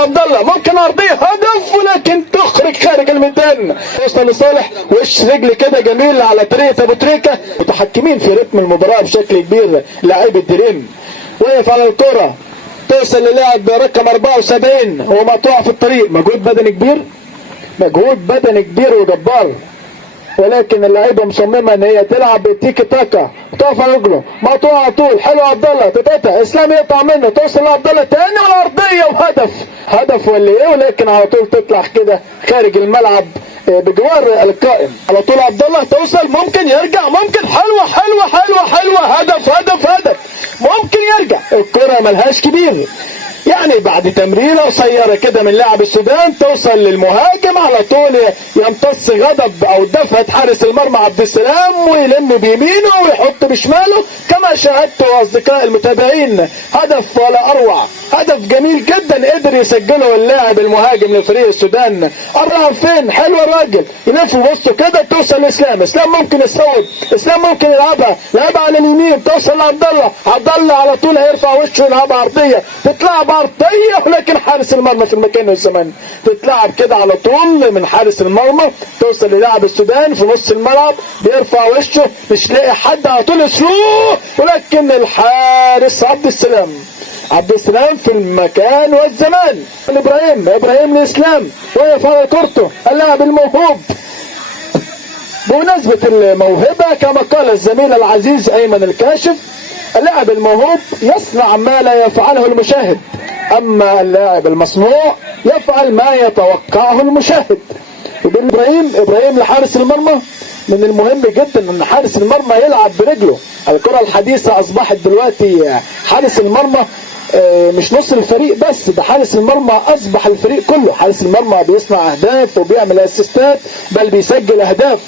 عبد الله ممكن ارضيه هدف ولكن تخرج خارج الميدان. توصل لصالح وش رجل كده جميل على طريقه ابو تريكه. متحكمين في رتم المباراه بشكل كبير لاعبي الدريم. وقف على الكره توصل للاعب رقم 74 ومقطوع في الطريق. مجهود بدني كبير، مجهود بدني كبير وجبار، ولكن اللعيبه مصممه ان هي تلعب بالتيكي تاكا. تقف على رجله مقطوع على طول. حلو عبد الله تتقطع اسلام يقطع منه توصل لعبد الله تاني والارضيه وهدف. هدف ولا ايه؟ ولكن على طول تطلع كده خارج الملعب بجوار القائم. على طول عبد الله توصل ممكن يرجع ممكن. حلوه حلوه حلوه حلوه هدف هدف هدف. ممكن يرجع. الكره ملهاش كبير يعني بعد تمريره قصيره كده من لاعب السودان توصل للمهاجم على طول يمتص غضب او دفعه حارس المرمى عبد السلام ويلم بيمينه ويحط بشماله كما شاهدتوا اصدقائي المتابعين. هدف ولا اروع، هدف جميل جدا قدر يسجله اللاعب المهاجم لفريق السودان. قرب فين؟ حلو الراجل يلف وسطه كده توصل لاسلام. اسلام ممكن يصوب، اسلام ممكن يلعبها على اليمين توصل لعبد الله. عبد الله على طول هيرفع وشه يلعبها عرضيه تتلعب عرضيه ولكن حارس المرمى في المكان والزمان. تتلعب كده على طول من حارس المرمى توصل للاعب السودان في نص الملعب بيرفع وشه مش لاقي حد على طول يسلوه ولكن الحارس عبد السلام في المكان والزمان. ابراهيم لاسلام وقف على كورته اللاعب الموهوب. بمناسبة الموهبة كما قال الزميل العزيز ايمن الكاشف اللاعب الموهوب يصنع ما لا يفعله المشاهد، اما اللاعب المصنوع يفعل ما يتوقعه المشاهد. ابراهيم لحارس المرمى من المهم جدا ان حارس المرمى يلعب برجله. الكرة الحديثة اصبحت دلوقتي حارس المرمى مش نص الفريق بس، ده حارس المرمى اصبح الفريق كله. حارس المرمى بيصنع اهداف وبيعمل اسيستات بل بيسجل اهداف.